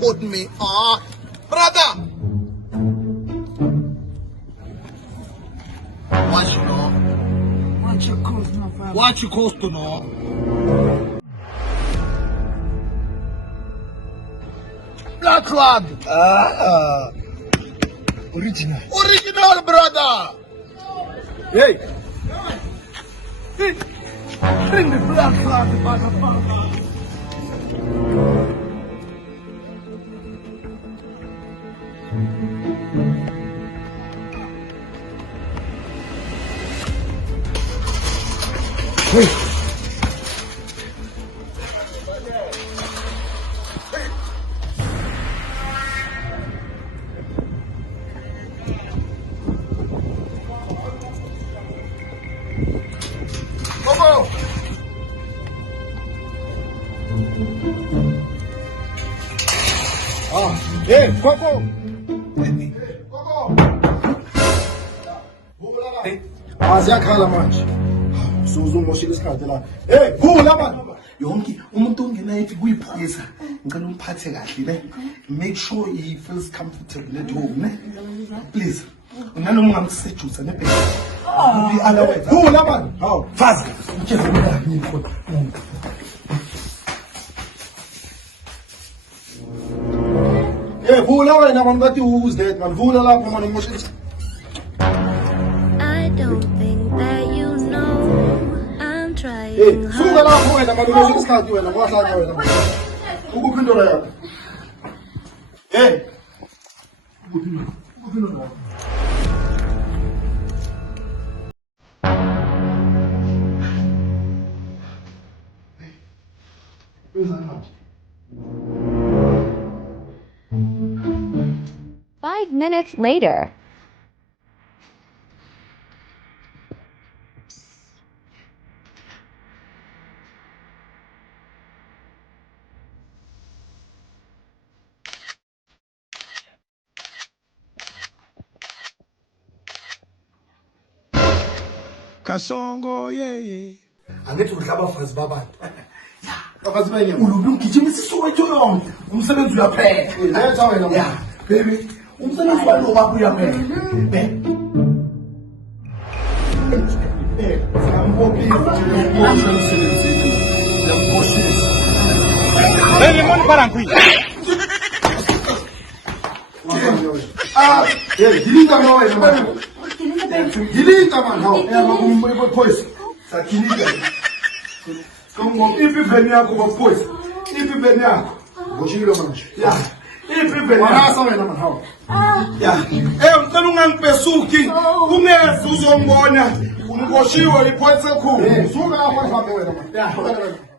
put me on. Brother! What you know? What you cost, my father? What you cost to know? Black flag! Original. Original, brother! Hey! Hey! Bring the black flag, motherfucker! Hey! Go! Hey! Go! Hey! Aziyakhala manje. Suzungoshila isikhathi la. Hey, vula manje. Yonke umuntu ongena ethi kuyiphoyisa ngicela umphathe kahle ne, make sure he feels comfortable at home ne, please unganoma ungamsejusa ne baby be allowed. Vula manje. Hawu fazi utshela ukuthi ngikho. Hey, vula wena man, ngathi who's that man? Vula lapha man, ngoshila isikhathi. I don't think that you know I'm trying Hey, suka hard. lapho wena man, ngoshila isikhathi wena, ngohlala wena man. Ukuphi into yakho? Hey. Ukuphi into yakho? Where's 5 minutes later. Kasongo yeah. Angithi udlaba abafazi babantu. Abazi benye. Ulubi ugijimisa isowethu yonke. Umsebenzi uyaphela. Letha wena man. Yeah, baby. Umsebenzi walo wakho uyaphela. Dilita man wena man. Dilita man, how? Boys. Sakilita. Come ipi beni yako kwa boys. Ipi beni yako. Ngoshilo manje. Yeah. Ipi beni yako wena man, how? Yeah. Ngicela ungangipesuki. Ungeze uzombona. Ngiboshiwe iphoyisa khulu. Suka lapha mhlawumbe wena man. Yeah.